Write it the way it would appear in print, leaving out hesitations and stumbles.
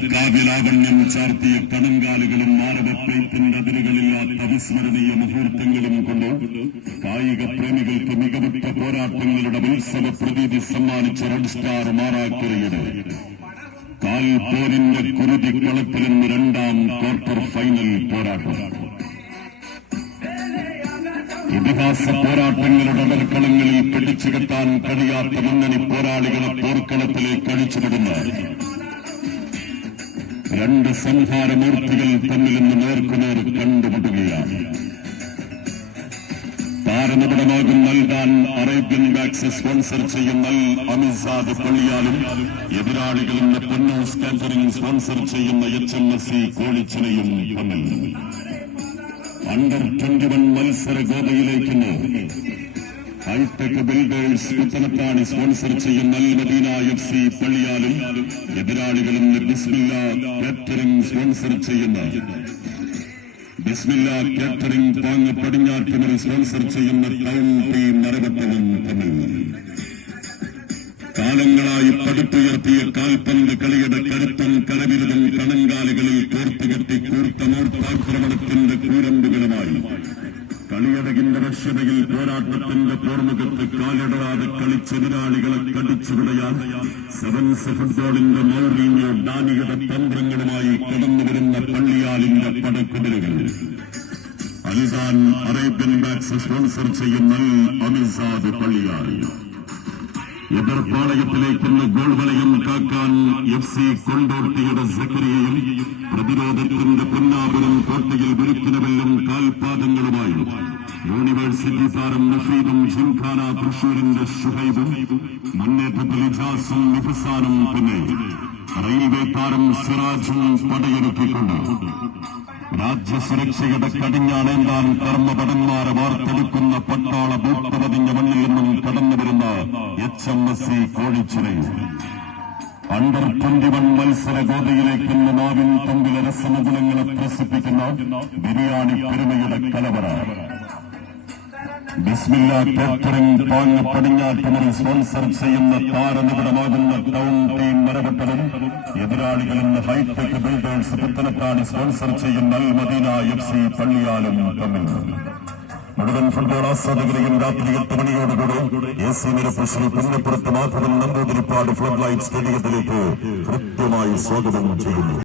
കാവ്യലാവണ്യം ചാർത്തിയ കണങ്കാലുകളും മാനവപ്രീത്തിന്റെ അതിരുകളില്ലാത്ത അവിസ്മരണീയ മുഹൂർത്തങ്ങളും കൊണ്ട് കായിക പ്രേമികൾക്ക് മികവുറ്റ പോരാട്ടങ്ങളുടെ ഉത്സവ പ്രതീതി സമ്മാനിച്ച റെഡ് സ്റ്റാർ മാറാക്കരയുടെ കാൽപോരിന്റെ കുരുതിക്കളത്തിൽ നിന്ന് രണ്ടാം ക്വാർട്ടർ ഫൈനൽ പോരാട്ടം. ഇതിഹാസ പോരാട്ടങ്ങളുടെ അടർക്കളങ്ങളിൽ പിടിച്ചുകെട്ടാൻ കഴിയാത്ത മുന്നണി പോരാളികളെ പോർക്കളത്തിലേക്ക് അഴിച്ചുവിടുന്ന രണ്ട് സംഹാരമൂർത്തികൾ തമ്മിൽ നിന്ന് നേർക്കുനേർ കണ്ടുമുട്ടുകയാണ്. താരനിബിഡമാകും നൽകാൻ അറേബ്യൻ ബാക്സ് സ്പോൺസർ ചെയ്യുന്ന അമിസാദ് പള്ളിയാലും എതിരാളികളിൽ പൊന്നോസ് കാറ്ററിംഗ് സ്പോൺസർ ചെയ്യുന്ന HMSC കോളിച്ചിനയും തമ്മിൽ അണ്ടർ-21 മത്സര ഗോതയിലേക്കുന്നു. ഹൈടെക് ബിൽഡേഴ്സ് പുത്തനത്താണി സ്പോൺസർ ചെയ്യുന്ന മദീന FC പള്ളിയാലും എതിരാളികളും ബിസ്മില്ല കാറ്ററിംഗ് സ്പോൺസർ ചെയ്യുന്ന ബിസ്മില്ല കാറ്ററിംഗ് പാങ് പടിഞ്ഞാറ്റുമറി സ്പോൺസർ ചെയ്യുന്ന ടൗൺ ടീം മരവട്ടവും തമ്മിൽ കാലങ്ങളായി പടുത്തുയർത്തിയ കാൽപന്ത് കളിയുടെ കരുത്തും കരവിരുതും കണങ്കാലുകളിൽ കോർത്തുകെട്ടി കൂർത്തമൂർത്താക്രമണത്തിന്റെ കൂരമ്പുകളുമായി കളിയടകിന്റെ വശ്യതയിൽ പോരാട്ടത്തിന്റെ പോർമുഖത്ത് കാലിടറാതെ കളിച്ചെതിരാളികളെ കടിച്ചുവിടയാൻ സെവൻസ് ഫുട്ബോളിന്റെ മൗറീന്യോ ഡാനിയുടെ തന്ത്രങ്ങളുമായി കടന്നുവരുന്ന പള്ളിയാലിന്റെ പടക്കുതിരുകൾ. അൽദാൻ അറേബ്യൻ ബാക്സ് സ്പോൺസർ ചെയ്യുന്ന അമിസാദ് പള്ളിയാൽ എതിർപ്പാളയത്തിലേക്കുള്ള ഗോൾ വലയം കാക്കാൻ FC കൊണ്ടോട്ടിയുടെ സക്കരിയയും പ്രതിരോധത്തിന്റെ പൊന്നാപുരം കോട്ടയിൽ വിരുക്കിനവെല്ലും കാൽപാദങ്ങളുമായി യൂണിവേഴ്സിറ്റി താരം മുഫീദും ജിംഖാന തൃശൂരിന്റെ ഷുഹൈബും മുന്നേറ്റത്തിൽ ഇജാസും നിഫസാനും പിന്നെ റെയിൽവേ താരം സിറാജും പടയൊരുക്കിക്കൊണ്ട് രാജ്യസുരക്ഷയുടെ കടിഞ്ഞാണേന്താൻ കർമ്മപടന്മാരെ വാർത്തെടുക്കുന്ന പട്ടാള ഭൂട്ടപതിഞ്ഞ മണ്ണിൽ നിന്നും കടന്നുവരുന്ന HMSC കോഴിച്ചിറയും അണ്ടർ-21 മത്സര ഗോതയിലേക്ക് നാവിൻ തമ്പിലെ രസമുകുലങ്ങളെ ത്രസിപ്പിക്കുന്ന ബിരിയാണി പെരുമയുടെ കലവറ. ബിസ്മില്ല കാറ്ററിംഗ് പാങ് പടിഞ്ഞാറ്റുമറി സ്പോൺസർ ചെയ്യുന്ന താരനിബിഡമാകുന്ന ടൗൺ ടീം മരവട്ടവും എതിരാളികളും ഹൈടെക് ബിൽഡേഴ്സ് പുത്തനത്താണി സ്പോൺസർ ചെയ്യുന്ന മദീന FC പള്ളിയാലും തമ്മിൽ മുഴുവൻ ഫുട്ബോൾ ആസ്വാദകരെയും രാത്രി 8 മണിയോടുകൂടി AC നിരപ്പ് ശ്രീ പുന്നപ്പുറത്ത് മാധവൻ നമ്പൂതിരിപ്പാട് ഫ്ലഡ് ലൈറ്റ് സ്റ്റേഡിയത്തിലേക്ക് കൃത്യമായി സ്വാഗതം ചെയ്യുന്നു.